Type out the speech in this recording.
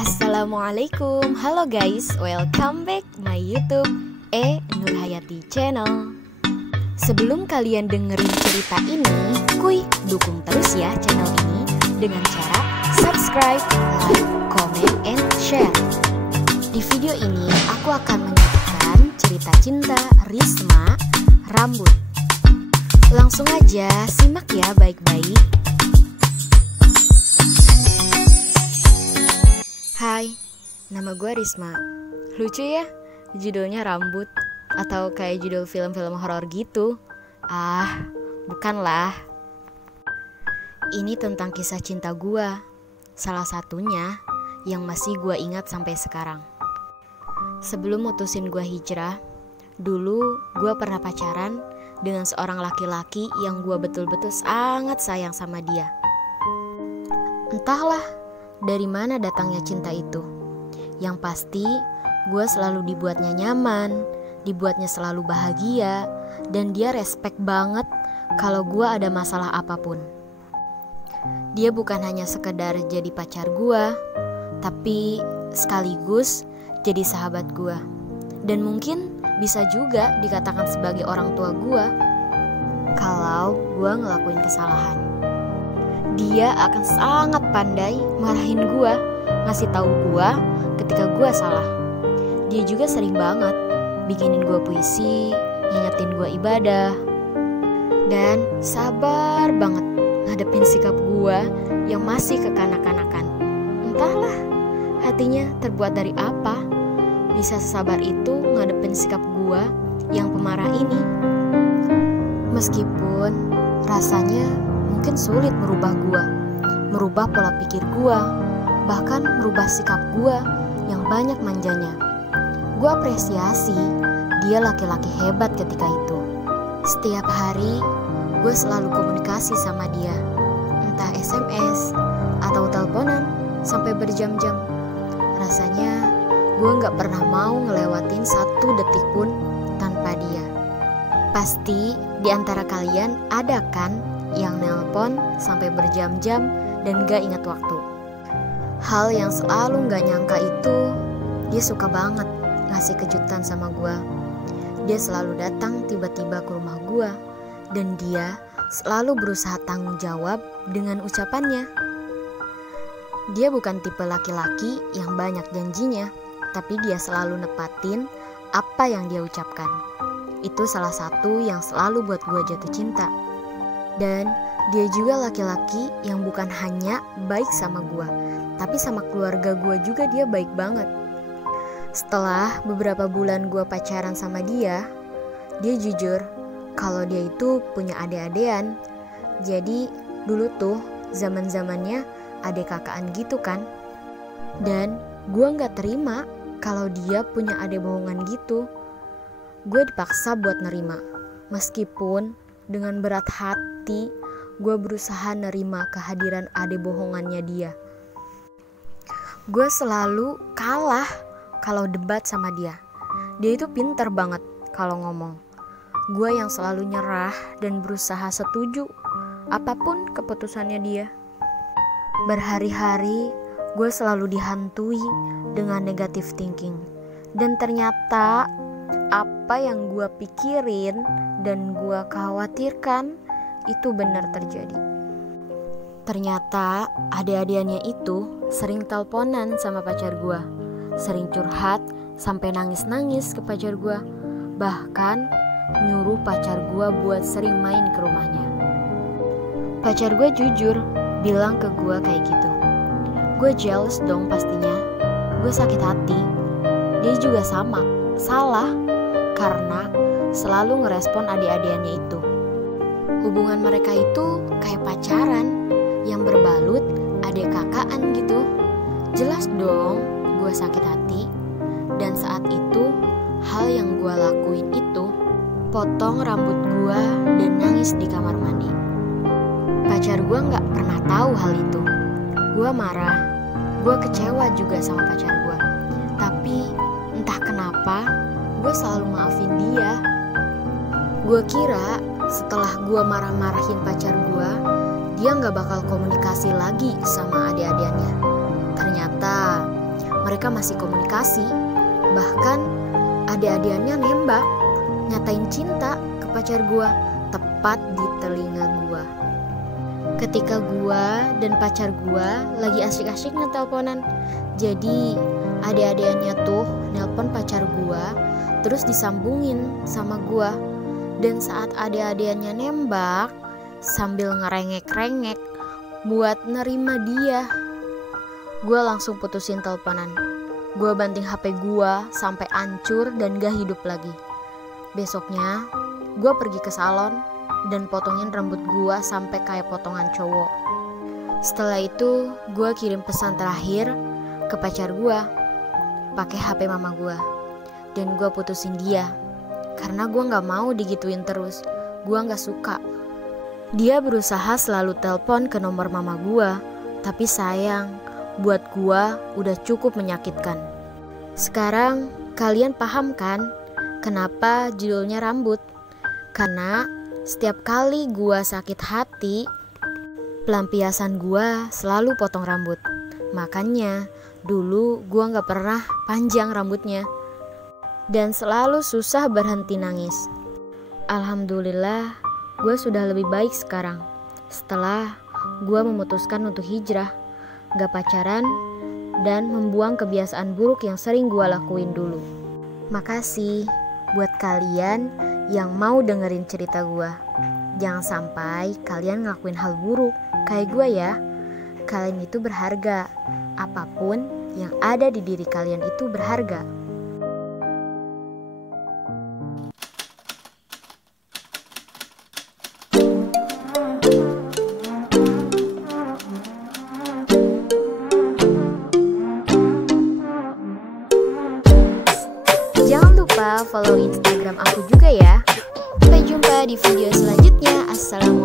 Assalamualaikum, halo guys, welcome back my YouTube Nurhayati channel. Sebelum kalian dengerin cerita ini, kuy dukung terus ya channel ini dengan cara subscribe, like, comment, and share. Di video ini aku akan menyajikan cerita cinta Risma Rambut. Langsung aja simak ya baik-baik. Hai, nama gue Risma. Lucu ya, judulnya Rambut. Atau kayak judul film-film horor gitu. Bukanlah. Ini tentang kisah cinta gue. Salah satunya yang masih gue ingat sampai sekarang. Sebelum mutusin gue hijrah, dulu gue pernah pacaran dengan seorang laki-laki yang gue betul-betul sangat sayang sama dia. Entahlah dari mana datangnya cinta itu. Yang pasti gue selalu dibuatnya nyaman, dibuatnya selalu bahagia, dan dia respect banget kalau gue ada masalah apapun. Dia bukan hanya sekedar jadi pacar gue, tapi sekaligus jadi sahabat gue. Dan mungkin bisa juga dikatakan sebagai orang tua gue kalau gue ngelakuin kesalahan. Dia akan sangat pandai marahin gue, ngasih tahu gue ketika gue salah. Dia juga sering banget bikinin gue puisi, ngingetin gue ibadah, dan sabar banget ngadepin sikap gue yang masih kekanak-kanakan. Entahlah hatinya terbuat dari apa, bisa sesabar itu ngadepin sikap gue yang pemarah ini. Meskipun rasanya mungkin sulit merubah gue, merubah pola pikir gue, bahkan merubah sikap gue yang banyak manjanya. Gue apresiasi dia laki-laki hebat ketika itu. Setiap hari gue selalu komunikasi sama dia, entah SMS atau teleponan sampai berjam-jam. Rasanya gue gak pernah mau ngelewatin satu detik pun tanpa dia. Pasti di antara kalian ada kan yang nelpon sampai berjam-jam dan gak ingat waktu. Hal yang selalu gak nyangka itu, dia suka banget ngasih kejutan sama gue. Dia selalu datang tiba-tiba ke rumah gue, dan dia selalu berusaha tanggung jawab dengan ucapannya. Dia bukan tipe laki-laki yang banyak janjinya, tapi dia selalu nepatin apa yang dia ucapkan. Itu salah satu yang selalu buat gue jatuh cinta. Dan dia juga laki-laki yang bukan hanya baik sama gue, tapi sama keluarga gue juga dia baik banget. Setelah beberapa bulan gue pacaran sama dia jujur kalau dia itu punya ade-adean. Jadi dulu tuh zaman-zamannya adek kakaan gitu kan. Dan gue gak terima kalau dia punya adek bohongan gitu. Gue dipaksa buat nerima. Meskipun dengan berat hati gue berusaha nerima kehadiran adek bohongannya dia. Gue selalu kalah kalau debat sama dia. Dia itu pinter banget kalau ngomong. Gue yang selalu nyerah dan berusaha setuju apapun keputusannya dia. Berhari-hari gue selalu dihantui dengan negative thinking. Dan ternyata apa yang gue pikirin dan gue khawatirkan itu benar terjadi. Ternyata adik-adiannya itu sering teleponan sama pacar gue, sering curhat sampai nangis-nangis ke pacar gue, bahkan nyuruh pacar gue buat sering main ke rumahnya. Pacar gue jujur bilang ke gue kayak gitu. Gue jealous dong pastinya, gue sakit hati. Dia juga sama, salah karena selalu ngerespon adik-adiannya itu. Hubungan mereka itu kayak pacaran yang berbalut adik kakaan gitu. Jelas dong gue sakit hati. Dan saat itu hal yang gue lakuin itu potong rambut gue dan nangis di kamar mandi. Pacar gue gak pernah tahu hal itu. Gue marah, gue kecewa juga sama pacar gue. Tapi entah kenapa gue selalu maafin dia. Gue kira setelah gue marah-marahin pacar gue, dia gak bakal komunikasi lagi sama adik-adiannya. Ternyata mereka masih komunikasi. Bahkan adik-adiannya nembak, nyatain cinta ke pacar gue tepat di telinga gue. Ketika gue dan pacar gue lagi asyik-asyiknya teleponan. Jadi adik-adiannya tuh nelpon pacar gue, terus disambungin sama gue. Dan saat adik-adiannya nembak, sambil ngerengek-rengek buat nerima dia, gue langsung putusin teleponan. Gue banting HP gue sampai hancur dan gak hidup lagi. Besoknya gue pergi ke salon dan potongin rambut gue sampai kayak potongan cowok. Setelah itu gue kirim pesan terakhir ke pacar gue pakai HP mama gue. Dan gue putusin dia karena gue gak mau digituin terus. Gue gak suka. Dia berusaha selalu telepon ke nomor mama gue, tapi sayang, buat gue udah cukup menyakitkan. Sekarang kalian paham kan kenapa judulnya rambut? Karena setiap kali gue sakit hati, pelampiasan gue selalu potong rambut. Makanya dulu gue gak pernah panjang rambutnya dan selalu susah berhenti nangis. Alhamdulillah, gue sudah lebih baik sekarang setelah gue memutuskan untuk hijrah, gak pacaran, dan membuang kebiasaan buruk yang sering gue lakuin dulu. Makasih buat kalian yang mau dengerin cerita gue. Jangan sampai kalian ngelakuin hal buruk kayak gue ya. Kalian itu berharga. Apapun yang ada di diri kalian itu berharga. Jangan lupa follow Instagram aku juga ya. Sampai jumpa di video selanjutnya. Assalamualaikum.